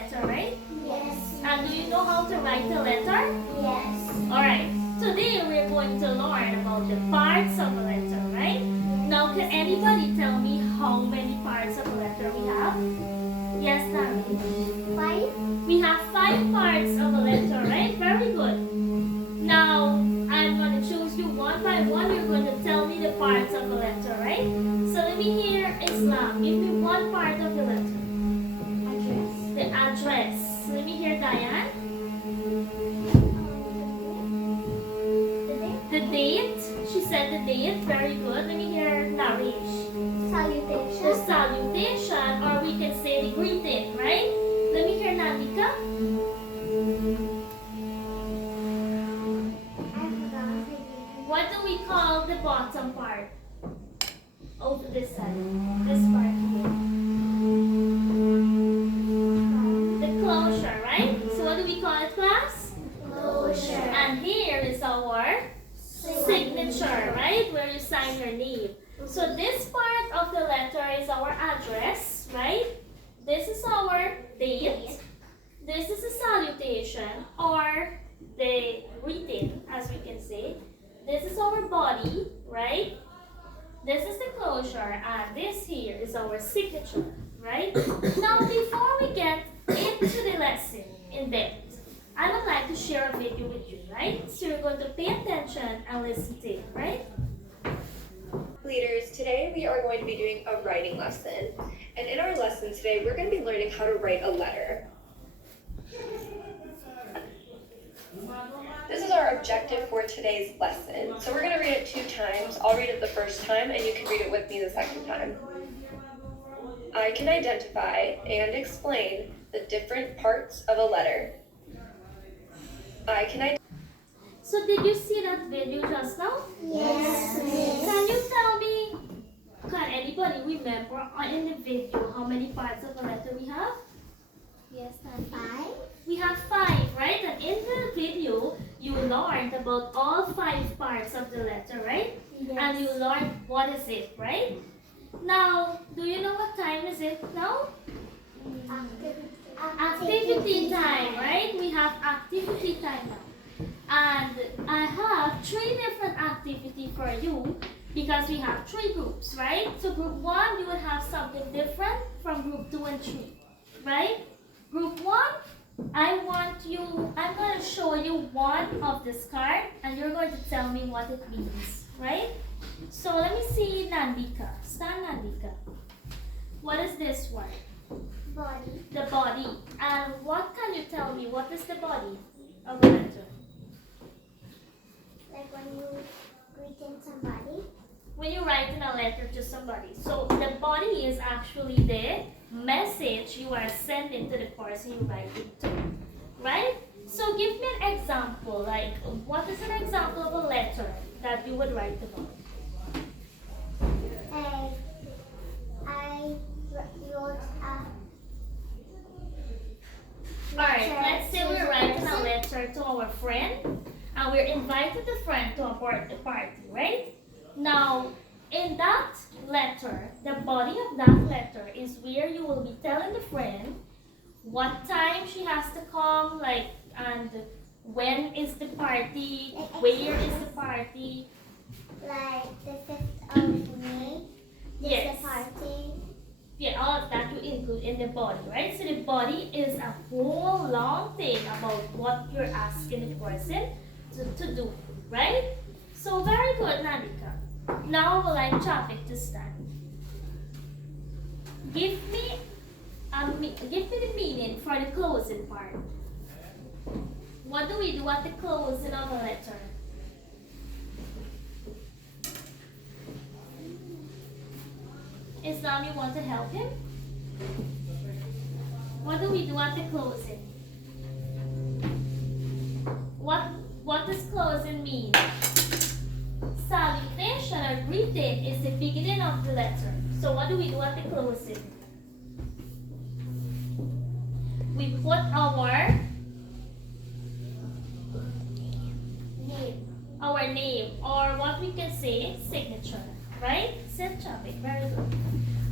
letter, right? Yes. And do you know how to write a letter? Yes. Alright, today we're going to learn about the parts of a letter, right? Now, can anybody tell me how many parts of a letter we have? Yes, Nami? 5. We have 5 parts of a letter, right? Very good. Now, I'm going to choose you one by one. You're going to tell me the parts of a letter, right? So let me hear Islam. Give me one part of the letter. Address. The address. Let me hear Diane. The date. She said the date. Very good. Let me hear Naresh. Salutation. The salutation, or we can say the greeting, right? Let me hear Nandika. What do we call the bottom part? Over this side. This part here. The closure, right? So what do we call it, class? Closure. And here is our signature, right? Where you sign your name. So this part of the letter is our address, right? This is our date. This is a salutation or the greeting, as we can say. This is our body, right? This is the closure, and this here is our signature, right? Now, before we get into the lesson in depth, I would like to share a video with you, right? So you're going to pay attention and listen to it, right? Leaders, today we are going to be doing a writing lesson. And in our lesson today, we're going to be learning how to write a letter. This is our objective for today's lesson. So we're going to read it 2 times. I'll read it the first time, and you can read it with me the second time. I can identify and explain the different parts of a letter. I can So did you see that video just now? Yes. Can you tell me, can anybody remember in the video how many parts of a letter we have? Yes, and 5. We have 5, right? And in the video, you learned about all 5 parts of the letter, right? Yes. And you learned what is it, right? Now, do you know what time is it now? Activity time, right? We have activity time now. And I have 3 different activities for you because we have 3 groups, right? So group 1, you will have something different from group 2 and 3, right? Group 1, I'm going to show you one of this card and you're going to tell me what it means, right? So let me see Nandika. Stand Nandika. What is this one? Body. The body. And what can you tell me? What is the body of a letter? Like when you greeting somebody. When you write in a letter to somebody. So the body is actually the message you are sending to the person you write it to. Right? So give me an example. Like, what is an example of a letter that you would write about? I wrote a Alright, let's say we're writing a letter to our friend and we're invited the friend to a party, right? Now, in that letter, the body of that letter is where you will be telling the friend what time she has to come, like, and when is the party, where is the party. like the 5th of May. This Yes. is the party. Yeah, all of that you include in the body, right? So the body is a whole long thing about what you're asking the person to do, right? So very good, Nandika. Now I would like Chapik to stand. Give me the meaning for the closing part. What do we do at the closing of a letter? Islam, you want to help him? What do we do at the closing? What does closing mean? Salutation or greeting is the beginning of the letter. So what do we do at the closing? We put our name, or what we can say, signature, right? Set topic, very good.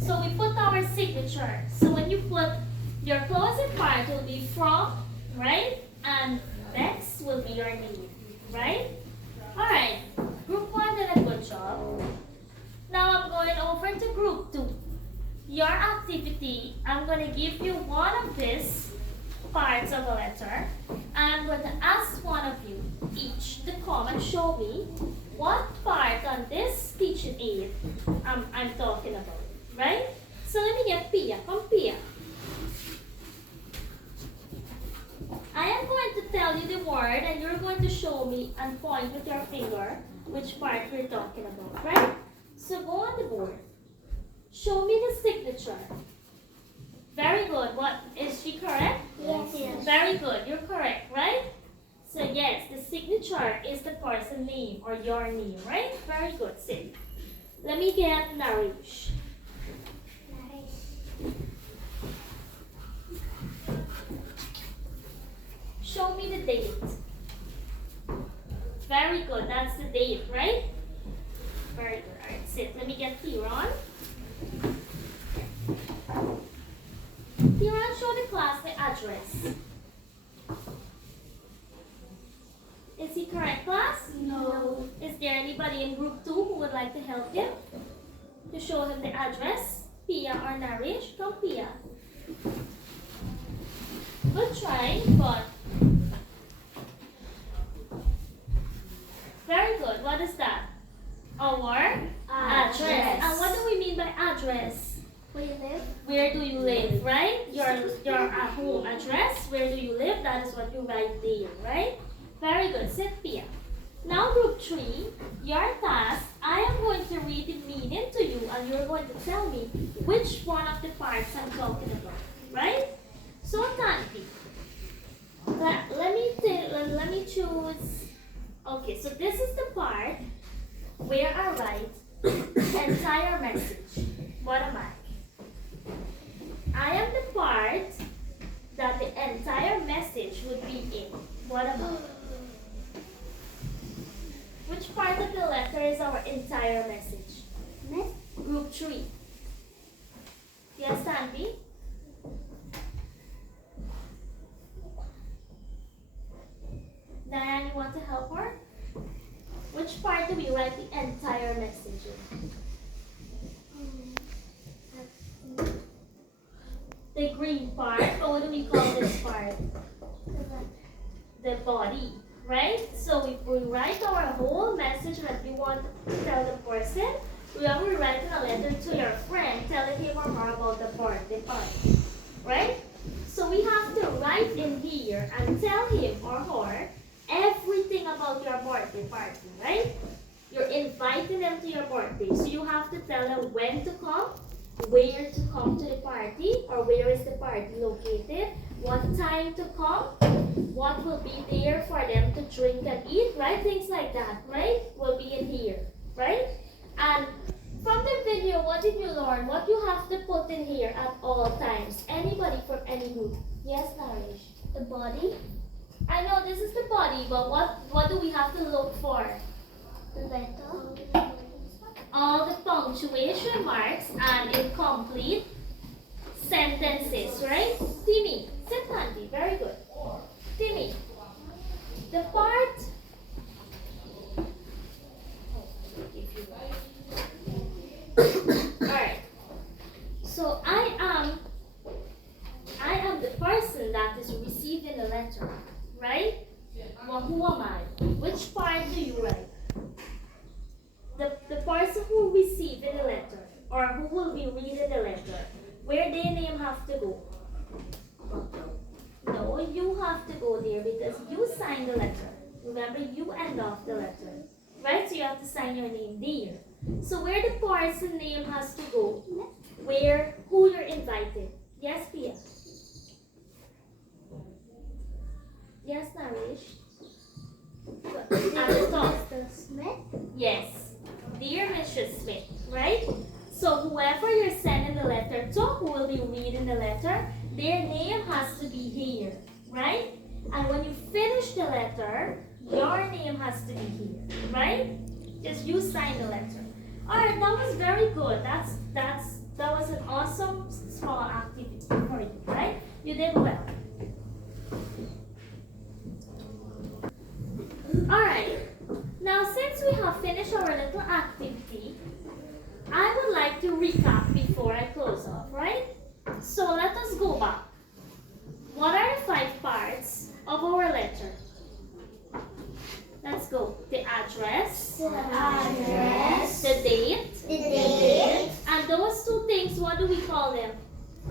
So we put our signature. So when you put Your closing part will be from, right? And next will be your name, right? Alright, group 1 did a good job. Now I'm going over to group 2. Your activity, I'm going to give you one of these parts of a letter. And I'm going to ask one of you each to come and show me what part on this teaching aid I'm talking about, right? So let me get Pia. Come, Pia. I am going to tell you the word and you're going to show me and point with your finger which part we're talking about, right? So go on the board. Show me the signature. Very good. What, is she correct? Yes. Very good. You're correct, right? So yes, the signature is the person name or your name, right? Very good. Sit. Let me get Naresh. Show me the date. Very good. That's the date, right? Very good. All right, sit. Let me get Tiran. Tiran, show the class the address. Is he correct, class? No. Is there anybody in group 2 who would like to help him? To show him the address? Pia or Naresh? Come, Pia. Good try, but very good. What is that? Our address. And what do we mean by address? Where you live? Where do you live, right? Your home address. Where do you live? That is what you write there, right? Very good. Sit, Pia. Now group 3, your task, I am going to read the meaning to you and you're going to tell me which one of the parts I'm talking about, right? So Tanvi, let me choose. Okay, so this is the part where I write entire message. What am I? I am the part that the entire message would be in. What am I? Which part of the letter is our entire message? Group 3. Yes, Tanvi? Diane, you want to help her? Which part do we write the entire message in? The green part, or what do we call this part? The body, right? So if we write our whole message that we want to tell the person, we are writing a letter to your friend telling him or her about the birthday party, right? So we have to write in here and tell him or her everything about your birthday party, right? You're inviting them to your birthday, so you have to tell them when to come, where to come to the party, or where is the party located, what time to come, what will be there for them to drink and eat, right? Things like that, right? Will be in here, right? And from the video, what did you learn? What you have to put in here at all times? Anybody from any group? Yes, Naresh? The body. I know this is the body, but what do we have to look for? The letter. All the punctuation marks and incomplete sentences, right? Timmy, sit handy, very good. Timmy, the part. Alright. So I am the person that is receiving the letter, right? Well, who am I? Which part do you write? The person who receiving the letter or who will be reading the letter, where their name have to go? No, you have to go there because you signed the letter. Remember, you end off the letter, right? So you have to sign your name there. So where the person name has to go? Where, who you're inviting? Yes, Pia? Yes, Naresh? At the top. Mr. Smith. Yes. Dear Mrs. Smith, right? So whoever you're sending the letter to, who will be reading the letter, their name has to be here, right? And when you finish the letter, your name has to be here, right? Just you sign the letter. Alright, that was very good. That was an awesome small activity for you, right? You did well. Alright, now since we have finished our little activity, I would like to recap before I close off, right? So let us go back. What are the 5 parts of our letter? Let's go. The address, The address. the date, The date. and those 2 things, what do we call them?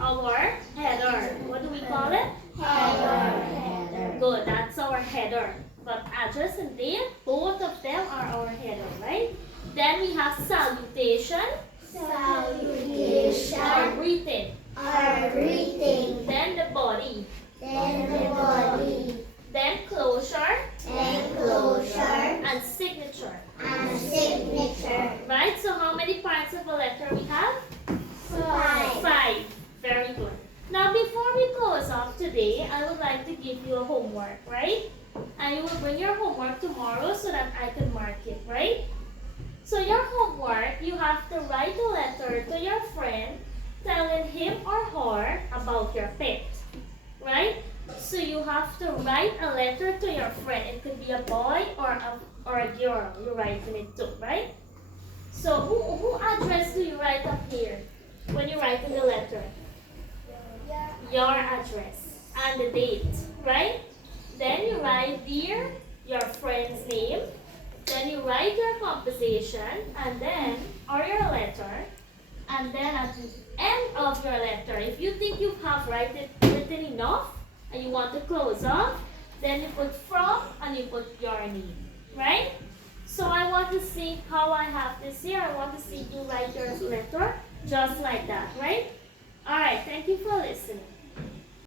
Our header. What do we call it? Header. Good, that's our header. But address and date, both of them are our header, right? Then we have salutation, Salutation. or greeting. Our greeting. Then the body. Then the body. Then closure Enclosure. and signature. And signature. Right? So how many parts of a letter we have? 5. 5. Very good. Now before we close off today, I would like to give you a homework, right? And you will bring your homework tomorrow so that I can mark it, right? So your homework, you have to write a letter to your friend telling him or her about your pet, right? So you have to write a letter to your friend. It could be a boy or a girl you're writing it to, right? So who address do you write up here when you write in the letter? Your address and the date, right? Then you write dear, your friend's name. Then you write your composition and then, or your letter. And then at the end of your letter, if you think you have written enough and you want to close off, then you put from and you put your name, right? So I want to see how I have this here. I want to see you write your letter just like that, right? Alright, thank you for listening.